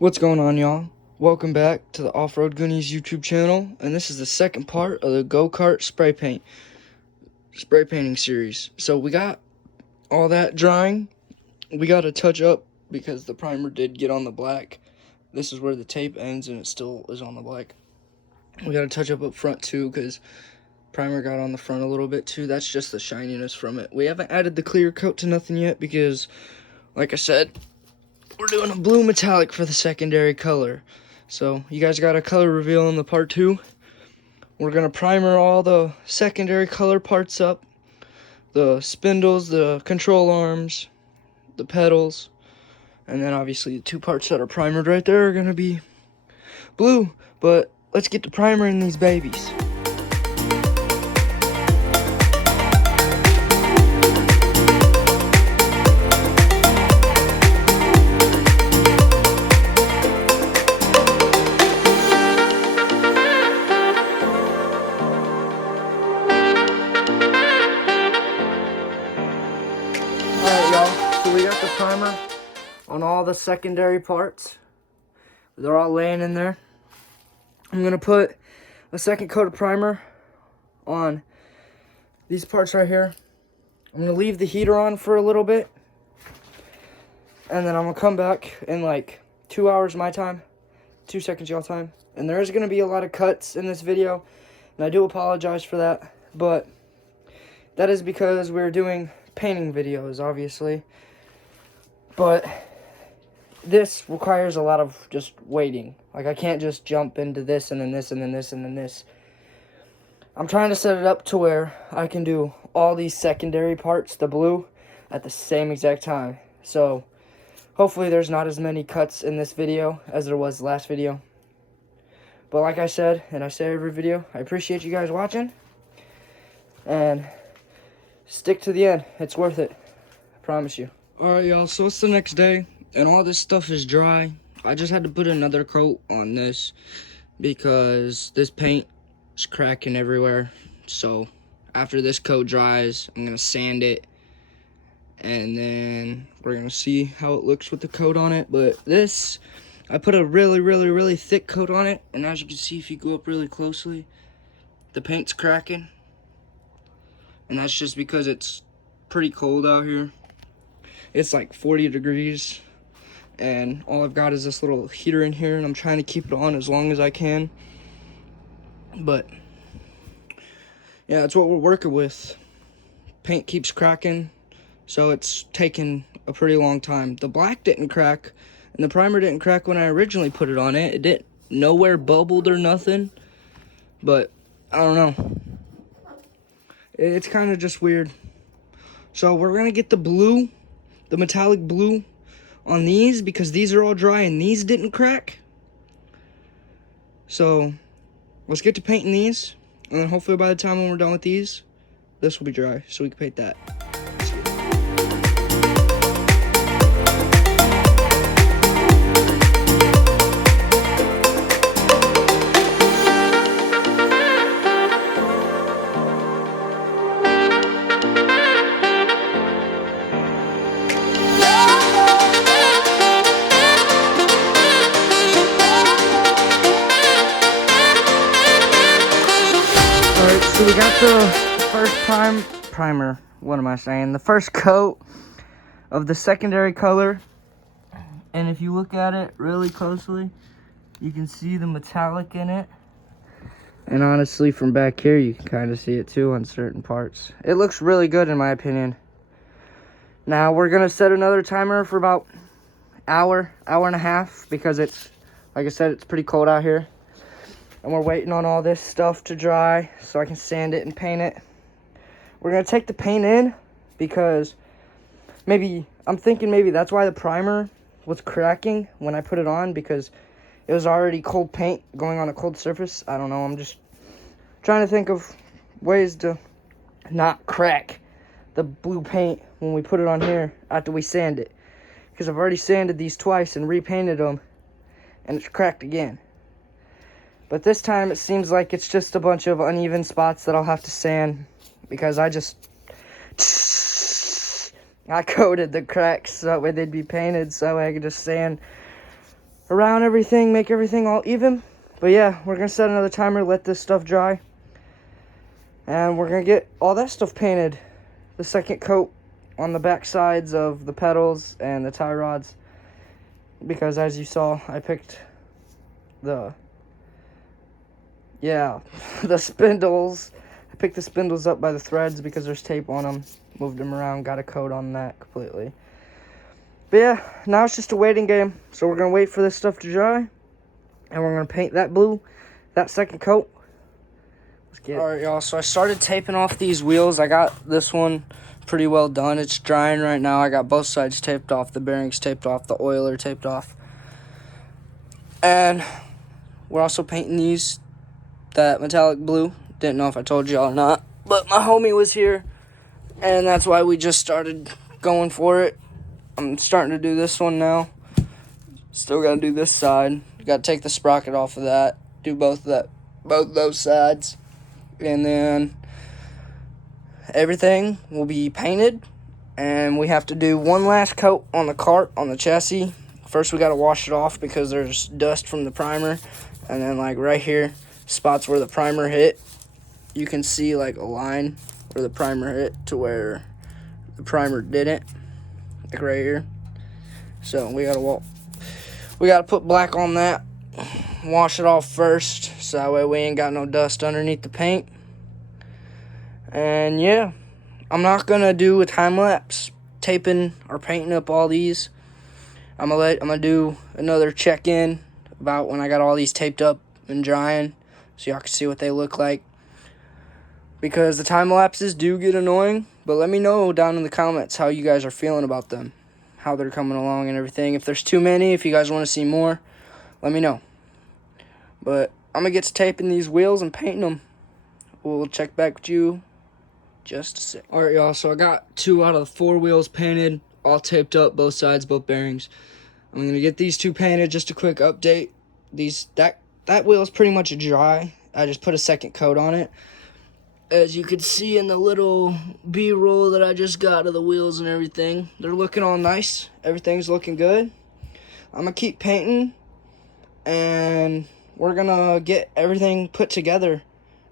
What's going on, y'all? Welcome back to the Off-Road Goonies YouTube channel, and this is the second part of the go-kart spray painting series. So we got all that drying. We got to touch up because the primer did get on the black. This is where the tape ends and it still is on the black. We got to touch up front too because primer got on the front a little bit too. That's just the shininess from it. We haven't added the clear coat to nothing yet because, like I said, we're doing a blue metallic for the secondary color. So you guys got a color reveal in the part 2. We're gonna primer all the secondary color parts up. The spindles, the control arms, the pedals, and then obviously the 2 parts that are primered right there are gonna be blue. But let's get to primering these babies. So we got the primer on all the secondary parts. They're all laying in there. I'm gonna put a second coat of primer on these parts right here. I'm gonna leave the heater on for a little bit, and then I'm gonna come back in like 2 hours my time, 2 seconds y'all time. And there is gonna be a lot of cuts in this video, and I do apologize for that, but that is because we're doing painting videos, obviously. But this requires a lot of just waiting. Like, I can't just jump into this and then this and then this and then this. I'm trying to set it up to where I can do all these secondary parts, the blue, at the same exact time. So hopefully there's not as many cuts in this video as there was last video. But like I said, and I say every video, I appreciate you guys watching. And stick to the end. It's worth it. I promise you. Alright, y'all, so it's the next day, and all this stuff is dry. I just had to put another coat on this because this paint is cracking everywhere. So after this coat dries, I'm going to sand it, and then we're going to see how it looks with the coat on it. But this, I put a really thick coat on it, and as you can see, if you go up really closely, the paint's cracking. And that's just because it's pretty cold out here. It's like 40 degrees, and all I've got is this little heater in here, and I'm trying to keep it on as long as I can. But yeah, that's what we're working with. Paint keeps cracking, so it's taken a pretty long time. The black didn't crack, and the primer didn't crack when I originally put it on it. It didn't, nowhere bubbled or nothing, but I don't know. It's kind of just weird. So we're gonna get the blue, the metallic blue on these because these are all dry and these didn't crack. So let's get to painting these, and then hopefully by the time when we're done with these, this will be dry so we can paint that. So we got the first primer, what am I saying? The first coat of the secondary color. And if you look at it really closely, you can see the metallic in it. And honestly, from back here, you can kind of see it too on certain parts. It looks really good in my opinion. Now we're gonna set another timer for about hour and a half because it's, like I said, it's pretty cold out here. And we're waiting on all this stuff to dry so I can sand it and paint it. We're going to take the paint in because I'm thinking maybe that's why the primer was cracking when I put it on, because it was already cold paint going on a cold surface. I don't know. I'm just trying to think of ways to not crack the blue paint when we put it on here after we sand it. Because I've already sanded these twice and repainted them, and it's cracked again. But this time it seems like it's just a bunch of uneven spots that I'll have to sand because I coated the cracks so that way they'd be painted, so I could just sand around everything, make everything all even. But yeah, we're gonna set another timer, let this stuff dry, and we're gonna get all that stuff painted. The second coat on the back sides of the pedals and the tie rods, because as you saw, I picked the the spindles. I picked the spindles up by the threads because there's tape on them. Moved them around, got a coat on that completely. But yeah, now it's just a waiting game. So we're gonna wait for this stuff to dry, and we're gonna paint that blue, that second coat. Let's get it. All right, y'all. So I started taping off these wheels. I got this one pretty well done. It's drying right now. I got both sides taped off, the bearings taped off, the oiler taped off, and we're also painting these that metallic blue. Didn't know if I told y'all or not, but my homie was here, and that's why we just started going for it. I'm starting to do this one now. Still gotta do this side. Gotta take the sprocket off of that. Do both those sides, and then everything will be painted. And we have to do one last coat on the cart, on the chassis. First, we gotta wash it off because there's dust from the primer, and then like right here, spots where the primer hit, you can see like a line where the primer hit to where the primer didn't, like right here. So we gotta put black on that, wash it off first, so that way we ain't got no dust underneath the paint. And yeah, I'm not gonna do a time lapse taping or painting up all these. I'm gonna do another check-in about when I got all these taped up and drying, so y'all can see what they look like. Because the time lapses do get annoying, but let me know down in the comments how you guys are feeling about them, how they're coming along and everything. If there's too many, if you guys want to see more, let me know. But I'm gonna get to taping these wheels and painting them. We'll check back with you just a sec. All right, y'all. So I got 2 out of the 4 wheels painted, all taped up, both sides, both bearings. I'm gonna get these 2 painted. Just a quick update. That wheel is pretty much dry. I just put a second coat on it. As you can see in the little B-roll that I just got of the wheels and everything, they're looking all nice. Everything's looking good. I'm gonna keep painting, and we're gonna get everything put together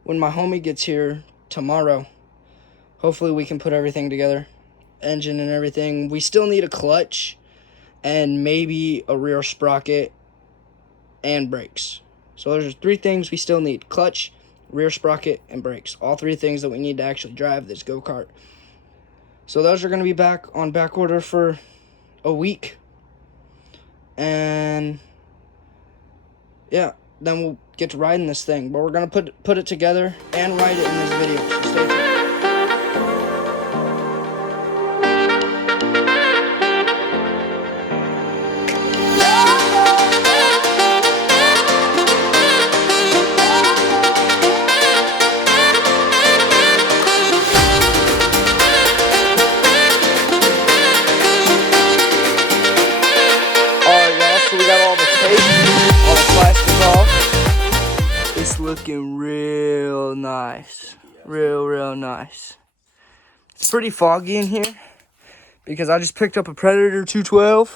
when my homie gets here tomorrow. Hopefully we can put everything together, engine and everything. We still need a clutch and maybe a rear sprocket and brakes. So there's 3 things we still need: clutch, rear sprocket, and brakes. All 3 things that we need to actually drive this go-kart. So those are going to be on back order for a week. And yeah, then we'll get to riding this thing. But we're going to put it together and ride it in this video. So stay tuned. Looking real nice. Real nice. It's pretty foggy in here because I just picked up a Predator 212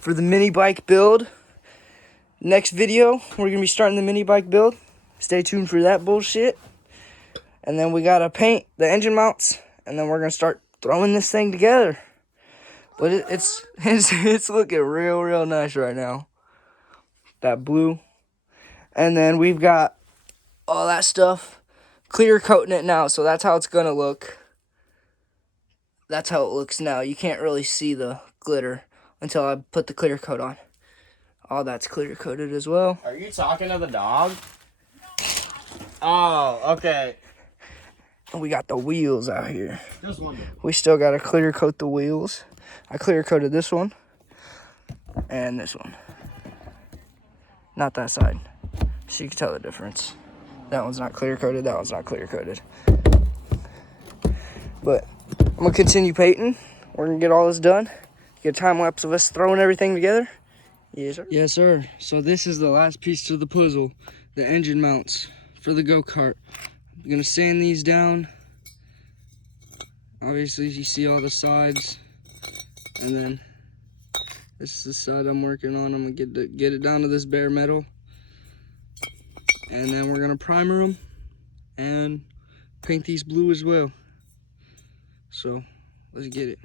for the mini bike build. Next video, we're gonna be starting the mini bike build. Stay tuned for that bullshit. And then we gotta paint the engine mounts, and then we're gonna start throwing this thing together. But it's looking real nice right now. That blue. And then we've got all that stuff clear coating it now, so that's how it's gonna look. That's how it looks now. You can't really see the glitter until I put the clear coat on. All that's clear coated as well. Are you talking to the dog? Oh, okay. And we got the wheels out here. Just one. We still gotta clear coat the wheels. I clear coated this one and this one. Not that side. So you can tell the difference. That one's not clear coated, that one's not clear coated. But I'm gonna continue painting. We're gonna get all this done. Get a time lapse of us throwing everything together. Yes, sir. Yes, sir. So this is the last piece to the puzzle, the engine mounts for the go-kart. I'm gonna sand these down. Obviously, you see all the sides, and then This is the side I'm working on. I'm gonna get it down to this bare metal. And then we're gonna primer them and paint these blue as well. So let's get it.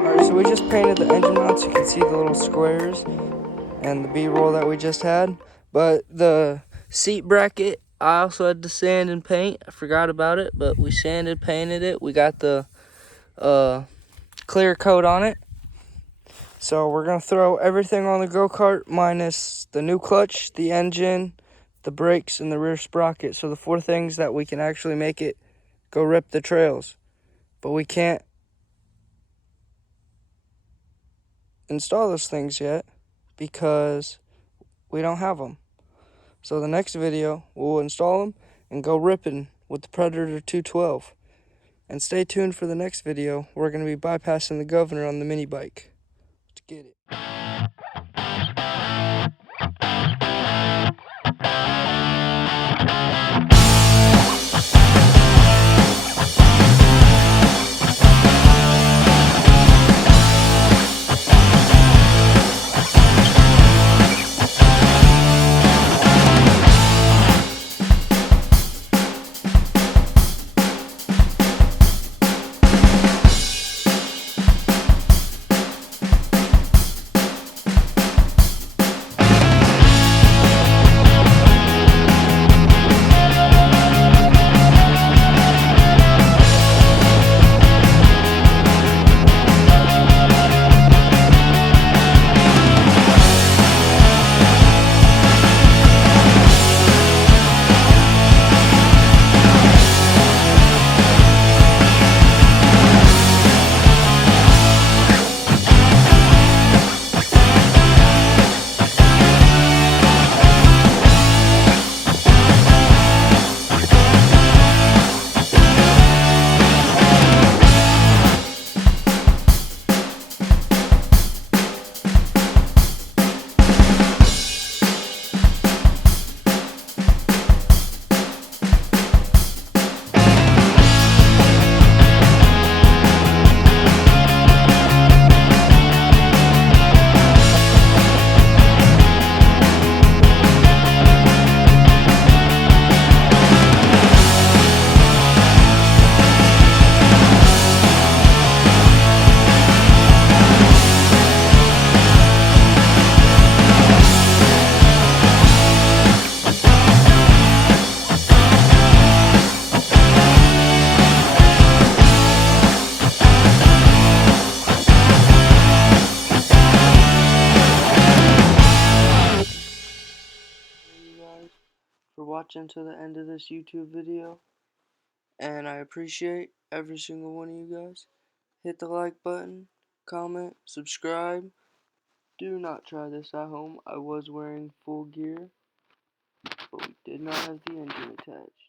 Alright, so we just painted the engine mounts. You can see the little squares and the B-roll that we just had. But the seat bracket, I also had to sand and paint. I forgot about it, but we sanded, painted it. We got the clear coat on it. So we're going to throw everything on the go-kart minus the new clutch, the engine, the brakes, and the rear sprocket. So the 4 things that we can actually make it go rip the trails. But we can't install those things yet because we don't have them. So the next video, we'll install them and go ripping with the Predator 212. And stay tuned for the next video. We're going to be bypassing the governor on the mini bike. Let's get it. For watching to the end of this YouTube video, and I appreciate every single one of you guys. Hit the like button, comment, subscribe. Do not try this at home. I was wearing full gear, but we did not have the engine attached.